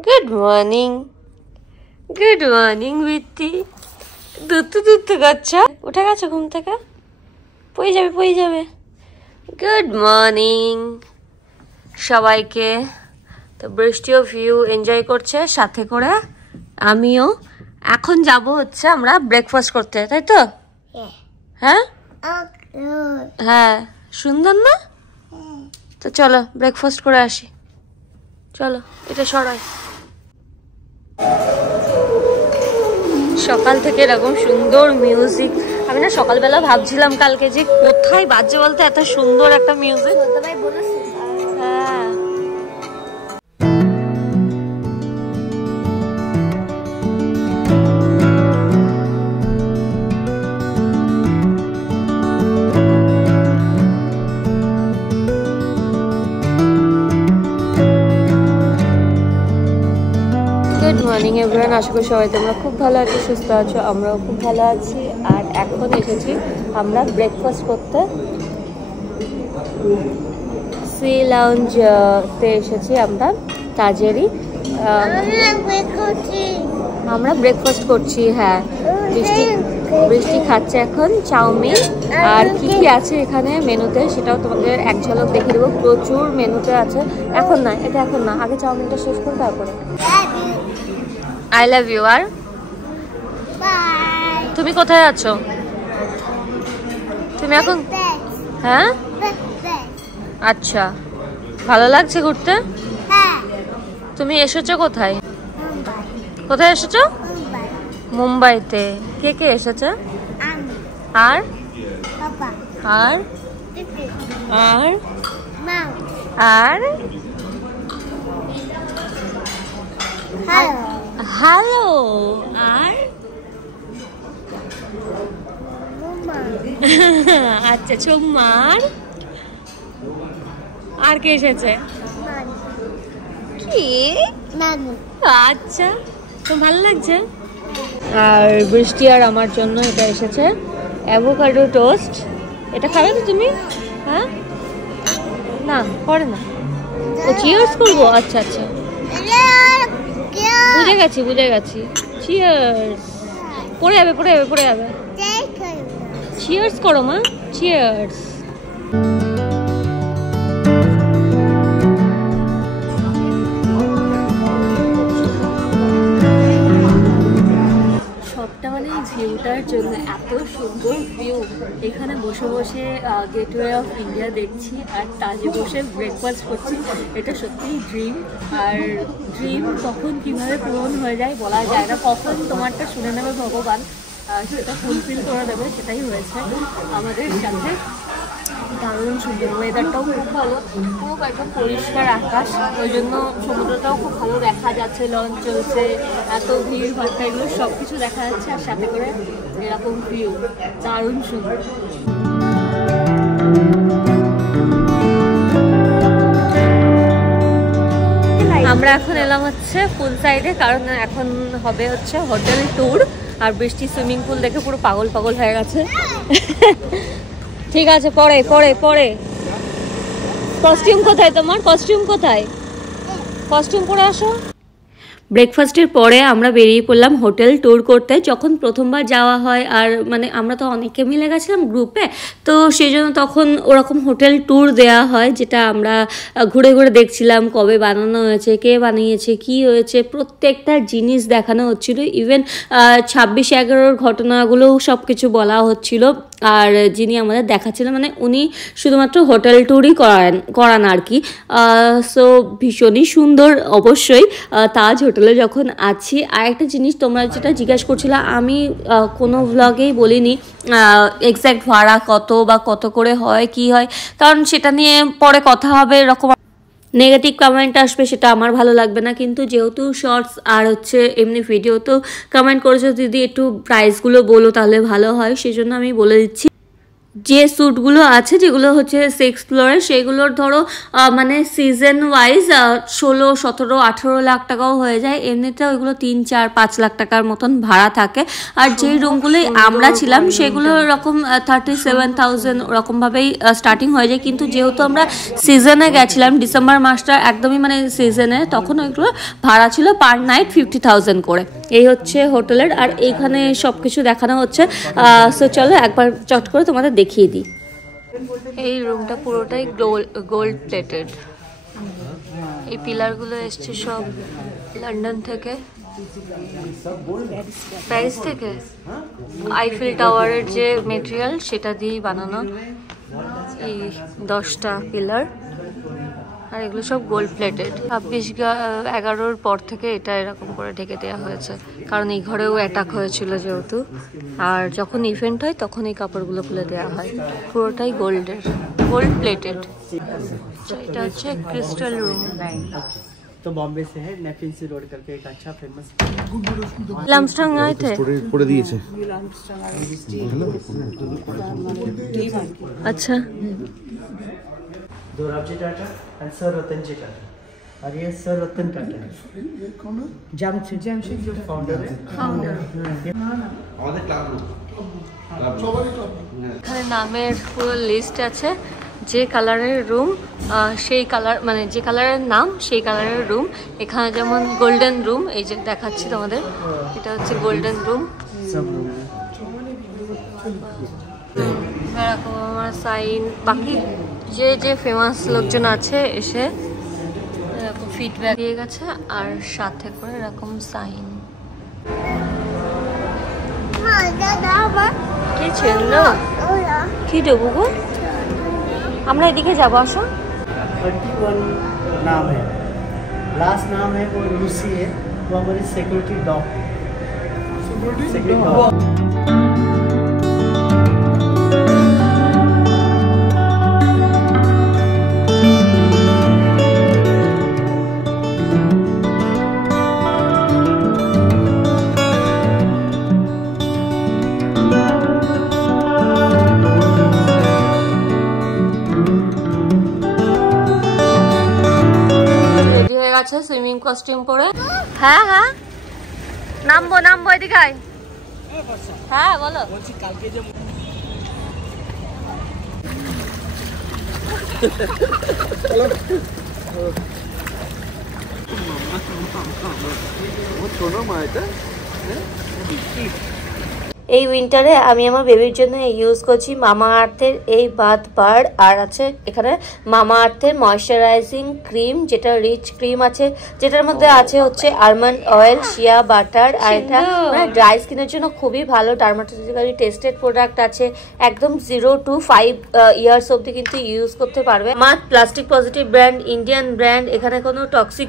Good morning. Good morning, Vitti. দুধ গচ্ছা উঠে গেছে ঘুম থেকে? পড়ে যাবে। গুড মর্নিং সবাইকে। তো বৃষ্টিও ভিউ এনজয় করছে, সাথে করে আমিও। এখন যাব হচ্ছে আমরা ব্রেকফাস্ট করতে, তাই তো? হ্যাঁ হ্যাঁ, সুন্দর না? তো চলো ব্রেকফাস্ট করে আসি। চলো, এটা সরাই। সকাল থেকে এরকম সুন্দর মিউজিক। আমি না সকালবেলা ভাবছিলাম কালকে যে কোথায় বাজছে বলতে এত সুন্দর একটা মিউজিক। হ্যাঁ, গুড মর্নিং এভরিওয়ান। আশা করি সবাই তোমরা খুব ভালো আছো, সুস্থ আছো। আমরাও খুব ভালো আছি। আর এখন এসেছি আমরা ব্রেকফাস্ট করতে। সি লাউঞ্জতে এসেছি আমরা, তাজেরই। আমরা ব্রেকফাস্ট করছি। হ্যাঁ, বৃষ্টি খাচ্ছে এখন চাউমিন। আর কি কি আছে এখানে মেনুতে সেটাও তোমাদের এক ঝলক দেখে দেবো। প্রচুর মেনুতে আছে। এখন না, এটা এখন না, আগে চাউমিনটা শেষ করো তারপরে। I love you. আর তুমি কোথায় আছো? তুমি এখন? হ্যাঁ, আচ্ছা, ভালো লাগছে ঘুরতে? তুমি এসেছো কোথায়? কোথায় এসেছো? মুম্বাইতে। কে কে এসেছে? আর আর আর আর হ্যালো। আর আচ্ছা, চুম্মার। আর কে এসেছে? কি? আচ্ছা, তো ভালো লাগছে। আর বৃষ্টি আর আমার জন্য এটা এসেছে, অ্যাভোকাডো টোস্ট। এটা খাবে তো তুমি? হ্যাঁ, না করে না। ও চিয়ার্স করবো? আচ্ছা আচ্ছা, বুঝে গেছি। চিয়ার্স। পড়ে যাবে। চিয়ার্স করো মা, চিয়ার্স। সবটা মানে ভিউটার জন্য, এত সুন্দর ভিউ। এখানে বসে বসে গেটওয়ে অফ ইন্ডিয়া দেখছি আর তাজে বসে ব্রেকফাস্ট করছি। এটা সত্যিই ড্রিম। আর ড্রিম কখন কিভাবে পূরণ হয়ে যায় বলা যায় না। কখন তোমারটা শুনে নেবে ভগবান, সেটা ফুলফিল করে দেবে, সেটাই হয়েছে আমাদের সাথে। দারুণ সুন্দর, ওয়েদারটাও খুব ভালো, খুব একদম পরিষ্কার আকাশ। ওই জন্য সমুদ্রটাও খুব ভালো দেখা যাচ্ছে। লঞ্চ চলছে, এত ভিড় ভাট্টা এগুলো সব কিছু দেখা যাচ্ছে। আর সাথে করে এরকম ভিউ, দারুণ সুন্দর। আমরা এখন এলাম হচ্ছে পুল সাইডে, কারণ এখন হবে হচ্ছে হোটেল ট্যুর। আর বৃষ্টি সুইমিং পুল দেখে পুরো পাগল হয়ে গেছে। ঠিক আছে, পরে কস্টিউম কোথায় তোমার? কস্টিউম পরে আসো। ব্রেকফাস্টের পরে আমরা বেরিয়ে পড়লাম হোটেল ট্যুর করতে। যখন প্রথমবার যাওয়া হয়, আর মানে আমরা তো অনেকে মিলে গেছিলাম গ্রুপে, তো সেই জন্য তখন ওরকম হোটেল ট্যুর দেওয়া হয়, যেটা আমরা ঘুরে ঘুরে দেখছিলাম কবে বানানো হয়েছে, কে বানিয়েছে, কি হয়েছে, প্রত্যেকটা জিনিস দেখানো হচ্ছিল। ইভেন 26/11 ঘটনাগুলোও সব কিছু বলা হচ্ছিল। আর যিনি আমাদের দেখাচ্ছিলেন, মানে উনি শুধুমাত্র হোটেল ট্যুরই করান আর কি। সো ভীষণই সুন্দর অবশ্যই তাজ হোটেলে যখন আছি। আর একটা জিনিস তোমরা যেটা জিজ্ঞাসা করছিলে, আমি কোনো ভ্লগেই বলিনি এক্স্যাক্ট ভাড়া কত বা কত করে হয়, কি হয়, কারণ সেটা নিয়ে পরে কথা হবে। এরকম নেগেটিভ কমেন্ট আসবে, সেটা আমার ভালো লাগবে না। কিন্তু যেহেতু শর্টস আর হচ্ছে এমনি ভিডিওতেও কমেন্ট করেছো দিদি একটু প্রাইসগুলো বলো তাহলে ভালো হয়, সেই জন্য আমি বলে দিচ্ছি। যে স্যুটগুলো আছে যেগুলো হচ্ছে 6th ফ্লোরে সেগুলোর ধরো মানে সিজন ওয়াইজ 16, 17, 18 লাখ টাকাও হয়ে যায়। এমনিতে ওইগুলো 3, 4, 5 লাখ টাকার মতন ভাড়া থাকে। আর যেই রুমগুলোই আমরা ছিলাম সেগুলো এরকম 37,000 ওরকমভাবেই স্টার্টিং হয়ে যায়। কিন্তু যেহেতু আমরা সিজনে গেছিলাম, ডিসেম্বর মাসটা একদমই মানে সিজনে, তখন ওইগুলো ভাড়া ছিল পার নাইট 50,000 করে। এই হচ্ছে হোটেলের, আর এইখানে সব কিছু দেখানো হচ্ছে। সো চলো একবার চট করে তোমাদের দেখিয়ে দিই। এই রুমটা পুরোটাই গোল্ড প্লেটেড। এই পিলারগুলো এসছে সব লন্ডন থেকে, প্যারিস থেকে। আইফেল টাওয়ারের যে মেটেরিয়াল সেটা দিয়েই বানানো এই 10টা পিলার, আর এগুলো সব গোল্ড প্লেটেড। 26/11 পর থেকে এটা এরকম করে ঢেকে দেওয়া হয়েছে, কারণ এই ঘরেও অ্যাটাক হয়েছিল যেহেতু। আর যখন ইভেন্ট হয় তখন এই কাপড়গুলো খুলে দেওয়া হয়। পুরোটাই গোল্ড প্লেটেড। এটা হচ্ছে ক্রিস্টাল রুম। तो बॉम्बे से है, नेफिन्सी रोड करके एक अच्छा फेमस लामस्टंग आए थे, पड़े दिए थे। अच्छा। दोराबजी टाटा एंड सर रतन जी टाटा, और ये सर रतन टाटा है। जमशेद जो फाउंडर है। আমাদের ক্লাব রুম, এখানে নামের পুরো লিস্ট আছে। যে কালারের রুম সেই কালার, মানে যে কালারের নাম সেই কালারের রুম। এখানে যেমন গোল্ডেন রুম, এই যে দেখাচ্ছি তোমাদের, এটা হচ্ছে গোল্ডেন রুম। এরকম আমার সাইন, বাকি যে যে ফেমাস লোকজন আছে এসে এরকম ফিডব্যাক দিয়ে গেছে, আর সাথে করে এরকম সাইন। কি ছিল কি দেবো গো, আমরা এদিকে যাবো। আসো। 31 नाम है, लास्ट नाम है वो लूसी है, वो हमारी सिक्योरिटी डॉग है। Security dog. আছে সুইমিং কস্টিউম পরে। হ্যাঁ হ্যাঁ, নামবো এদিকে আয়। হ্যাঁ বলো। কালকে যে এই উইন্টারে আমি আমার বেবির জন্য ইউজ করছি মামা আর্থের এই বাথ বার, আর আছে এখানে মামা আর্থের ময়শ্চারাইজিং ক্রিম, যেটা রিচ ক্রিম আছে, যেটার মধ্যে আছে হচ্ছে আলমন্ড অয়েল, শিয়া বাটার। আর এটা মানে ড্রাই স্কিনের জন্য খুবই ভালো, ডার্মাটোলজিক্যালি টেস্টেড প্রোডাক্ট আছে। একদম 0 to 5 ইয়ার্স অব্দি কিন্তু ইউজ করতে পারবে। আমার plastic positive brand, Indian brand, এখানে কোনো টক্সিক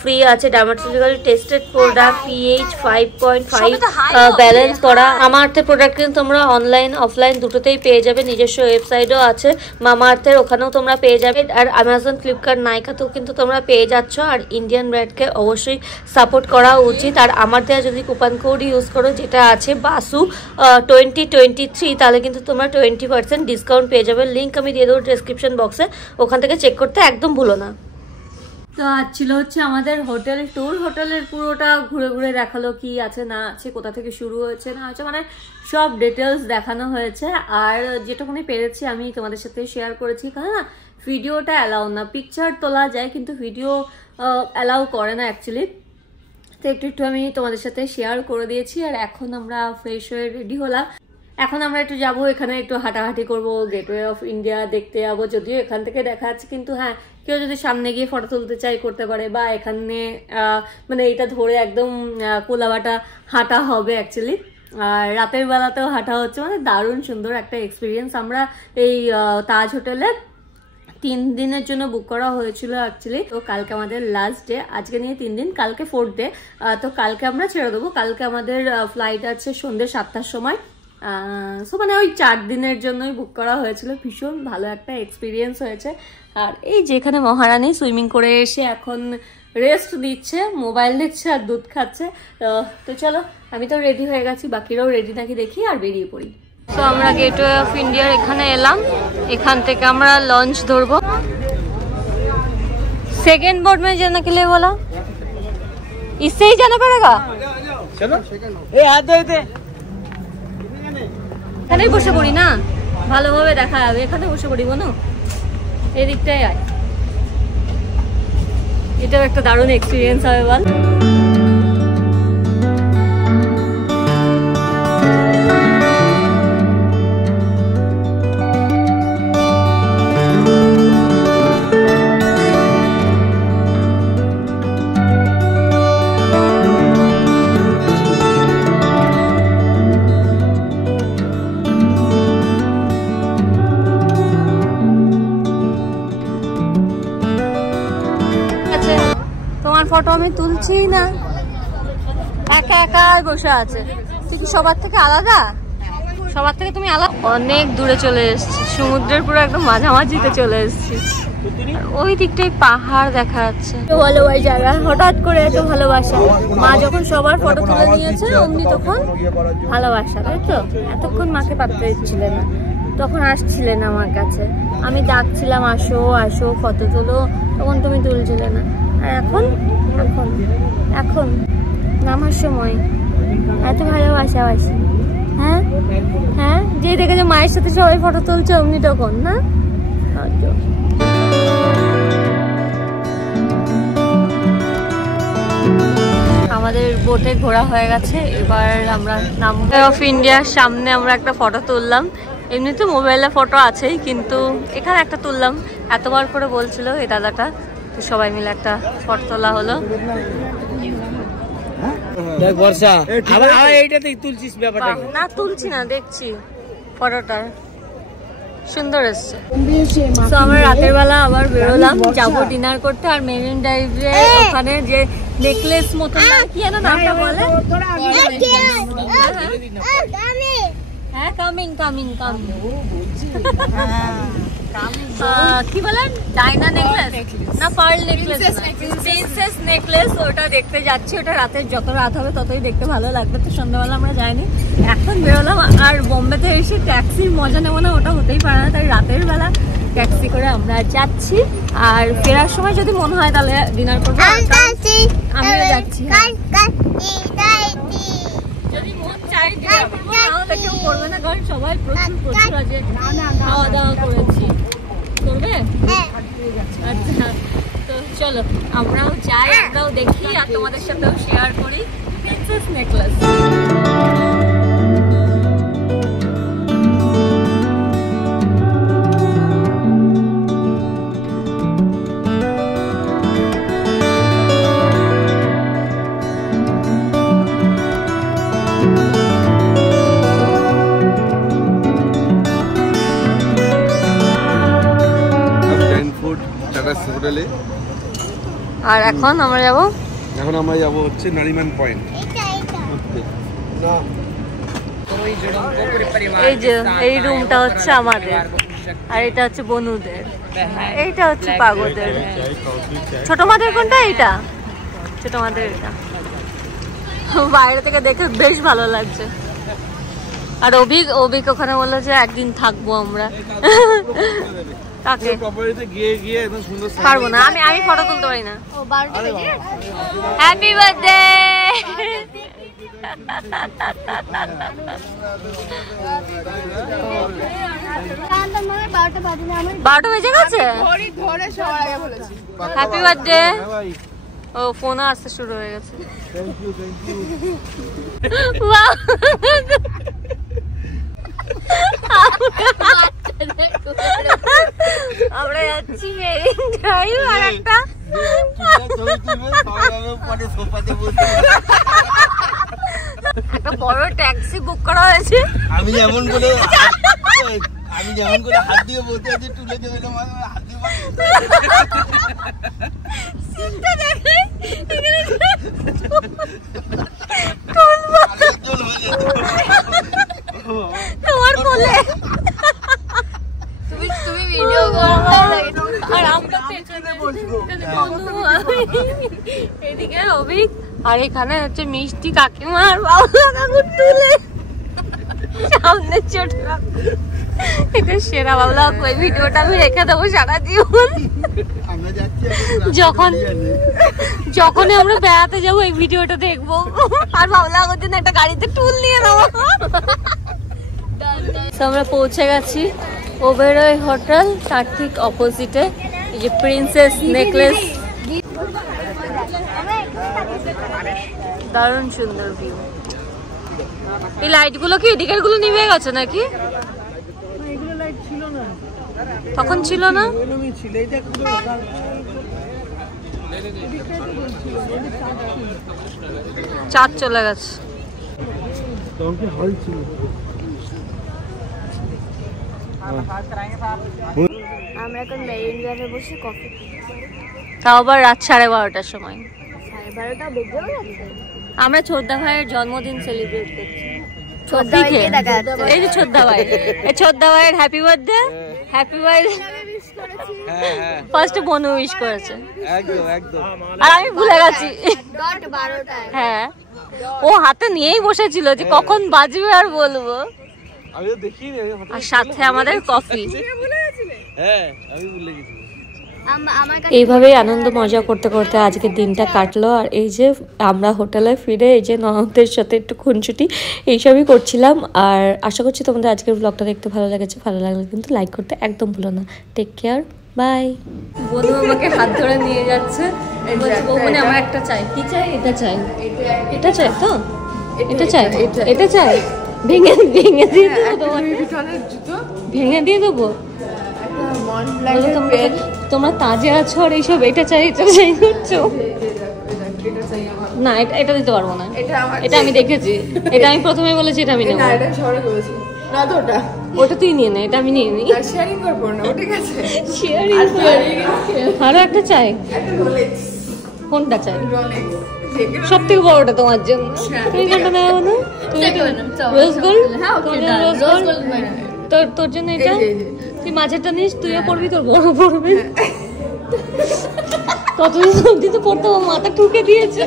ফ্রি আছে, dermatologically tested product, pH 5.5 balance করা। মামা আর্থের প্রোডাক্ট কিন্তু তোমরা অনলাইন অফলাইন দুটোতেই পেয়ে যাবে। নিজস্ব ওয়েবসাইটও আছে মামা আর্থের, ওখানেও তোমরা পেয়ে যাবে। আর অ্যামাজন, ফ্লিপকার্ট, নাইকাতেও কিন্তু তোমরা পেয়ে যাচ্ছ। আর ইন্ডিয়ান ব্র্যান্ডকে অবশ্যই সাপোর্ট করা উচিত। আর আমার দেওয়া যদি কুপন কোড ইউজ করো, যেটা আছে বাসু 2023, তাহলে কিন্তু তোমরা 20% ডিসকাউন্ট পেয়ে যাবে। লিঙ্ক আমি দিয়ে দেবো ডেসক্রিপশন বক্সে, ওখান থেকে চেক করতে একদম ভুলো না। তো আজ ছিল হচ্ছে আমাদের হোটেল ট্যুর। হোটেলের পুরোটা ঘুরে ঘুরে দেখালো কি আছে না আছে, কোথা থেকে শুরু হয়েছে না হচ্ছে, মানে সব ডিটেলস দেখানো হয়েছে। আর যেটুকুনি পেরেছি আমি তোমাদের সাথে শেয়ার করেছি। কারণ না ভিডিওটা অ্যালাউ না, পিকচার তোলা যায় কিন্তু ভিডিও অ্যালাউ করে না অ্যাকচুয়ালি। তো একটু আমি তোমাদের সাথে শেয়ার করে দিয়েছি। আর এখন আমরা ফ্রেশ হয়ে রেডি হলাম। এখন আমরা একটু যাবো, এখানে একটু হাঁটাহাঁটি করবো, গেটওয়ে অফ ইন্ডিয়া দেখতে যাবো। যদিও এখান থেকে দেখা যাচ্ছে, কিন্তু হ্যাঁ কেউ যদি সামনে গিয়ে ফটো তুলতে চাই করতে পারে, বা এখানে মানে এটা ধরে একদম কোলাবাটা হাঁটা হবে অ্যাকচুয়ালি। আর রাতের বেলাতেও হাঁটা হচ্ছে, মানে দারুণ সুন্দর একটা এক্সপিরিয়েন্স। আমরা এই তাজ হোটেলে 3 দিনের জন্য বুক করা হয়েছিল অ্যাকচুয়ালি। তো কালকে আমাদের লাস্ট ডে, আজকে নিয়ে 3 দিন, কালকে 4th ডে। তো কালকে আমরা ছেড়ে দেবো। কালকে আমাদের ফ্লাইট আছে সন্ধ্যে 7টার সময়। সো মানে ওই 4 দিনের জন্যই বুক করা হয়েছিল। ভীষণ ভালো একটা এক্সপিরিয়েন্স হয়েছে। আর এই যেখানে মহারানী সুইমিং করে এসে এখন রেস্ট দিচ্ছে, মোবাইল দেখছে আর দুধ খাচ্ছে। তো চলো, আমি তো রেডি হয়ে গেছি, বাকিরাও রেডি নাকি দেখি আর বেরিয়ে পড়ি। তো তো আমরা গেটওয়ে অফ ইন্ডিয়ার এখানে এলাম, এখান থেকে আমরা লঞ্চ ধরবো। सेकेंड बोर्ड में जाने के लिए बोला, इससे ही जाना पड़ेगा। चलो ए हाथ दे दे, এখানেই বসে পড়ি না, ভালোভাবে দেখা যাবে। এখানে বসে পড়ি বনো, এই দিকটাই আয়। এটাও একটা দারুণ এক্সপিরিয়েন্স হবে বল। ফটো আমি তুলছি না, একা একাই বসে আছে। তুই কি সবার থেকে আলাদা? সবার থেকে তুমি আলাদা। অনেক দূরে চলে এসেছি, সমুদ্রের পুরো একদম মাঝামাঝিতে চলে এসেছি। ওই দিকটাই পাহাড় দেখা যাচ্ছে। ভালো ওই জায়গা, হঠাৎ করে এত ভালোবাসা। মা যখন সবার ফটো তুলে নিয়েছে অমনি তখন ভালোবাসা, তাই তো? এতক্ষণ মাকে পাত্তা দিচ্ছিলে না, তখন আসছিলে না আমার কাছে, আমি ডাকছিলাম আসো আসো ফটো তোলো, তখন তুমি তুলছিলে না। আর এখন এখন এখন নামার সময় এত ভালোবাসাবাসি। হ্যাঁ হ্যাঁ, যে দেখেছে মায়ের সাথে সবাই ফটো তুলছে অমনি তখন না। আমাদের বোটে ঘোরা হয়ে গেছে, এবার আমরা নামবো। অফ ইন্ডিয়ার সামনে আমরা একটা ফটো তুললাম। এমনি তো মোবাইলে ফটো আছেই, কিন্তু এখানে একটা তুললাম। এতবার করে বলছিল এই দাদাটা, তো সবাই মিলে একটা ফটো তোলা হলো। দেখ বর্ষা, আবার এইটাতেই তুলছিস ব্যাপারটা? না তুলছি না, দেখছি ফটোটা সুন্দর এসছে। তো আমরা রাতের বেলা আবার বেরোলাম, যাবো ডিনার করতে। আর মেরিন ড্রাইভে ওখানে যে নেকলেস মতো কি যেন নামটা বলে, হ্যাঁ কামিং কামিং কামিং, কি বলেন ডায়না নেকলেস না পার্ল নেকলেস, প্রিন্সেস নেকলেস, ওটা দেখতে যাচ্ছি। ওটা রাতের, যত রাত হবে ততই দেখতে ভালো লাগবে। তো সন্ধ্যাবেলা আমরা যাইনি, এখন বেরোলাম। আর বোম্বেতে এসে ট্যাক্সির মজা নেবো না, ওটা হতেই পারে না। তাই রাতের বেলা ট্যাক্সি করে আমরা যাচ্ছি। আর ফেরার সময় যদি মনে হয় তাহলে ডিনার করবো, আমিও যাচ্ছি। যদি মন চাই ডিনার করবো, তাহলে কেউ করবে না, কারণ সবাই প্রচুর প্রচুর আজকে খাওয়া দাওয়া করেছি। করবে? আচ্ছা, তো চলো আমরাও যাই, আমরাও দেখি আর তোমাদের সাথেও শেয়ার করি প্রিন্সেস নেকলেস। আর এখন আমরা যাব, হচ্ছে নারিমান পয়েন্ট। এই যে এই রুমটা হচ্ছে আমাদের, আর এটা হচ্ছে বনুদের, এইটা হচ্ছে পাগোদের। ছোট মাদের কোনটা? এইটা ছোট মাদের। এটা বাইরে থেকে দেখে বেশ ভালো লাগছে। আর অভিক ওখানে বললো যে একদিন থাকবো আমরা। পারবো না, আমি ফটো তুলতে পারি না। Happy birthday. বারোটা বেজে গেছে। Happy birthday. ও ফোনও আসতে শুরু হয়ে গেছে। আমরা যাচ্ছি মেরিন ড্রাইভ। আর একটা বড় ট্যাক্সি বুক করা হয়েছে। আমি যেমন করে হাত দিয়ে বলতে আছি, তুলে দেবে না হাত দিয়ে। তোমার বলে তুমি ভিডিও করো, আর আমরা পেছনে বসবো। এদিকে অভিক, আর এখানে হচ্ছে মিষ্টি কাকিমার বাবা কাকুর তুলে। সামনে ছোট এটা সেরা বাবলা। ওই ভিডিওটা আমি রেখে দেবো সারা জীবন। আমরা যাচ্ছি যখনই আমরা বেড়াতে যাবো এই ভিডিওটা দেখবো। আর বাবলা আগের জন্য একটা গাড়িতে টুল নিয়ে নেবো। আমরা পৌঁছে গেছি ওবেরয় হোটেল, তার ঠিক অপোজিটে এই যে প্রিন্সেস নেকলেস। দারুণ সুন্দর ভিউ। এই লাইট গুলো কি এদিকের গুলো নিভে গেছে নাকি? তখন ছিল না, চাঁদ চলে গেছে। আমরা এখন মেরিন ড্রাইভে বসে কফি, তাও আবার রাত 12:30টার সময়। 12:30 বেজে গেছে। আমরা ছোটদা ভাইয়ের জন্মদিন সেলিব্রেট করছি। ছোটদা ভাইকে দেখা যাচ্ছে। এই যে ছোটদা ভাই, এই ছোটদা ভাইয়ের হ্যাপি বার্থডে। Happy birthday. ফার্স্টে বনু উইশ করেছে একদম একদম। আর আমি ভুলে গেছি। 12টায়। হ্যাঁ, ও হাতে নিয়েই বসেছিল যে কখন বাজবে আর বলবো। আমি তো দেখিনি। আর সাথে আমাদের কফি। হ্যাঁ, আমি ভুলে গেছি। এইভাবেই আনন্দ মজা করতে করতে আজকের দিনটা কাটলো। আর এই যে আমরা হোটেলে ফিরে এই যে ননদের সাথে একটু খুনছুটি এইসবই করছিলাম। আর আশা করছি তোমাদের আজকের ব্লগটা দেখতে ভালো লেগেছে। ভালো লাগলে কিন্তু লাইক করতে একদম ভুলো না। Take care, by. বনু আমাকে হাত ধরে নিয়ে যাচ্ছে, মানে আমার একটা চাই। কি চাই? এটা চাই। এটা চাই তো? এটা চাই, এটা চাই। ভেঙে ভেঙে দিয়ে দেবো তোমার, ভেঙে দিয়ে দেবো। তোমরা তাজে আছো আর এইসব এটা চাই এটা চাই করছো না। এটা দিতে পারবো না। এটা আমি দেখেছি, এটা আমি প্রথমে বলেছি এটা আমি নেবো। ওটা তুই নিয়ে নে, এটা আমি নিয়ে নিই। আরো একটা চাই। কোনটা চাই? সব থেকে বড়টা তোমার জন্য। তুমি কোনটা নেওয়া না? Rose gold. তোর জন্য এটা। তুই মাঝেরটা নিস, তুইও পড়বি, তোর বড় পড়বে। কতদিন অব্দি তো পড়তে মাথা ঠুকে দিয়েছে।